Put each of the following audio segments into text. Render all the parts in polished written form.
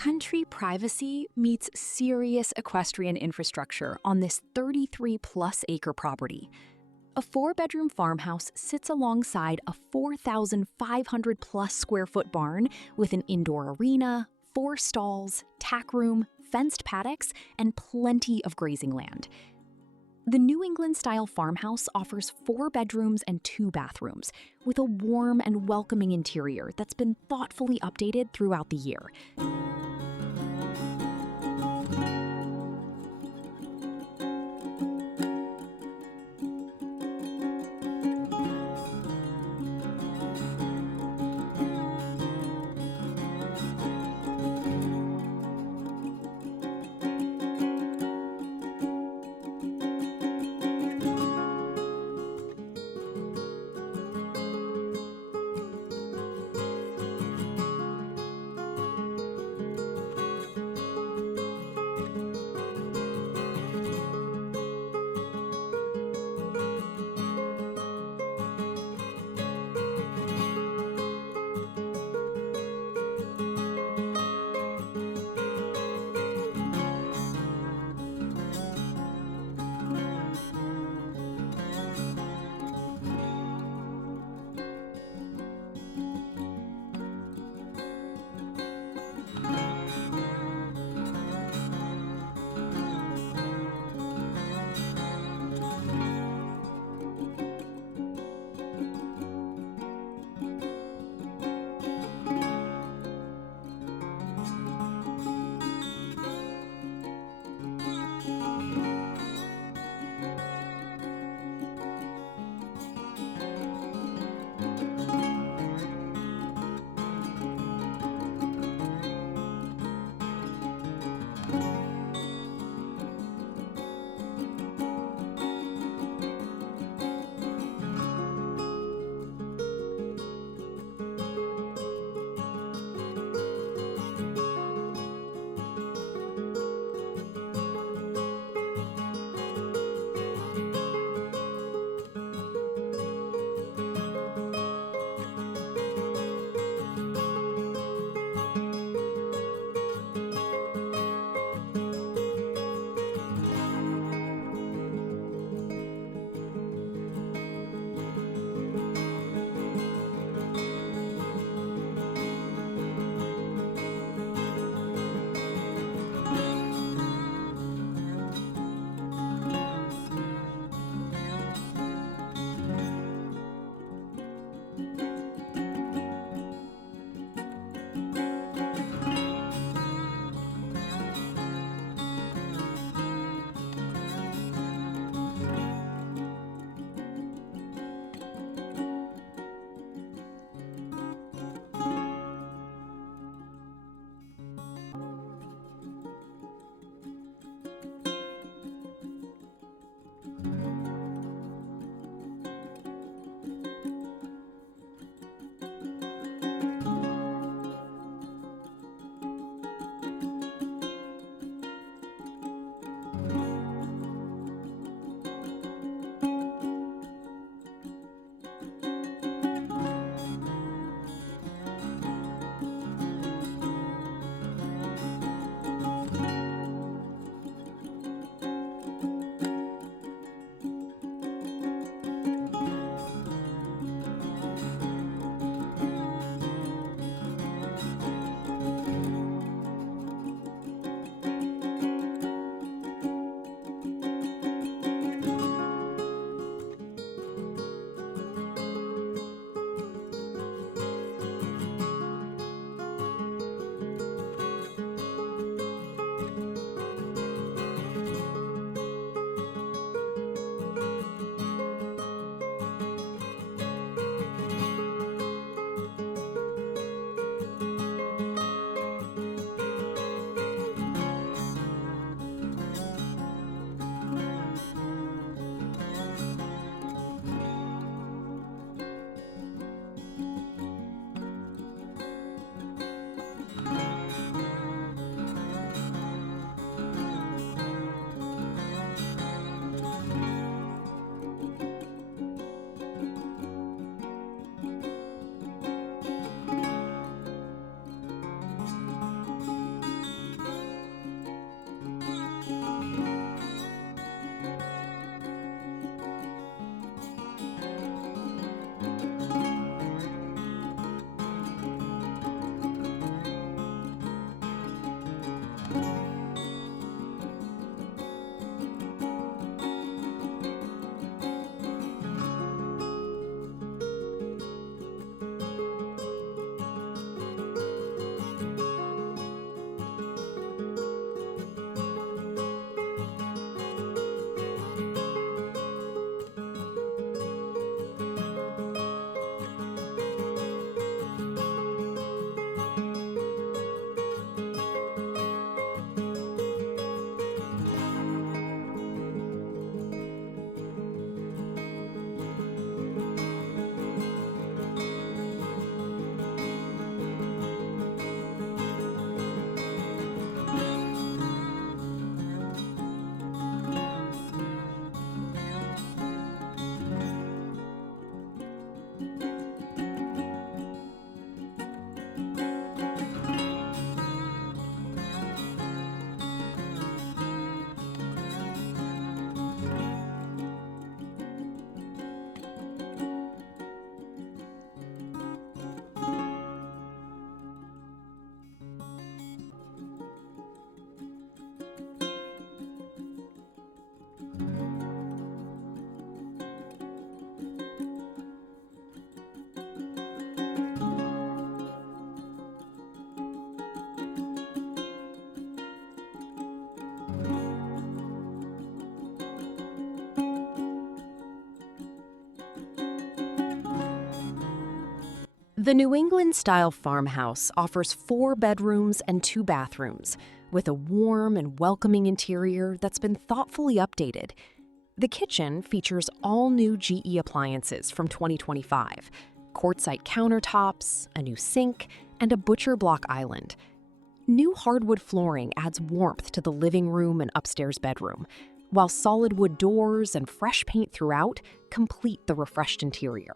Country privacy meets serious equestrian infrastructure on this 33-plus acre property. A 4-bedroom farmhouse sits alongside a 4,500-plus square foot barn with an indoor arena, 4 stalls, tack room, fenced paddocks, and plenty of grazing land. The New England-style farmhouse offers 4 bedrooms and 2 bathrooms, with a warm and welcoming interior that's been thoughtfully updated throughout the year. The New England-style farmhouse offers 4 bedrooms and 2 bathrooms, with a warm and welcoming interior that's been thoughtfully updated. The kitchen features all-new GE appliances from 2025, quartzite countertops, a new sink, and a butcher block island. New hardwood flooring adds warmth to the living room and upstairs bedroom, while solid wood doors and fresh paint throughout complete the refreshed interior.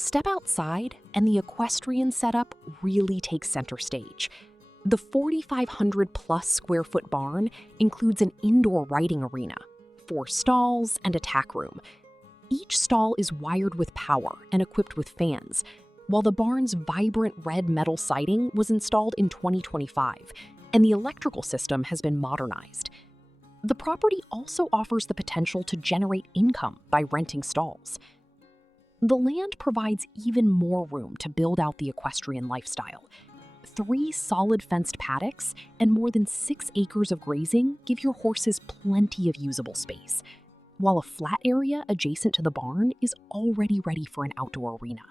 Step outside, and the equestrian setup really takes center stage. The 4,500-plus square foot barn includes an indoor riding arena, 4 stalls, and a tack room. Each stall is wired with power and equipped with fans, while the barn's vibrant red metal siding was installed in 2025, and the electrical system has been modernized. The property also offers the potential to generate income by renting stalls. The land provides even more room to build out the equestrian lifestyle. 3 solid fenced paddocks and more than 6 acres of grazing give your horses plenty of usable space, while a flat area adjacent to the barn is already ready for an outdoor arena.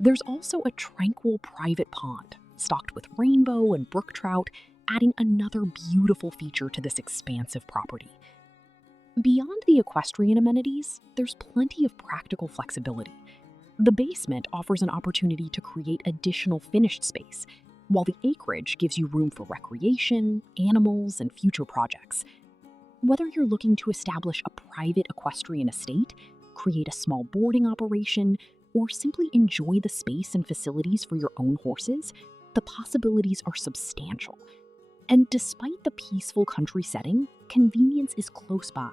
There's also a tranquil private pond, stocked with rainbow and brook trout, adding another beautiful feature to this expansive property. Beyond the equestrian amenities, there's plenty of practical flexibility. The basement offers an opportunity to create additional finished space, while the acreage gives you room for recreation, animals, and future projects. Whether you're looking to establish a private equestrian estate, create a small boarding operation, or simply enjoy the space and facilities for your own horses, the possibilities are substantial. And despite the peaceful country setting, convenience is close by.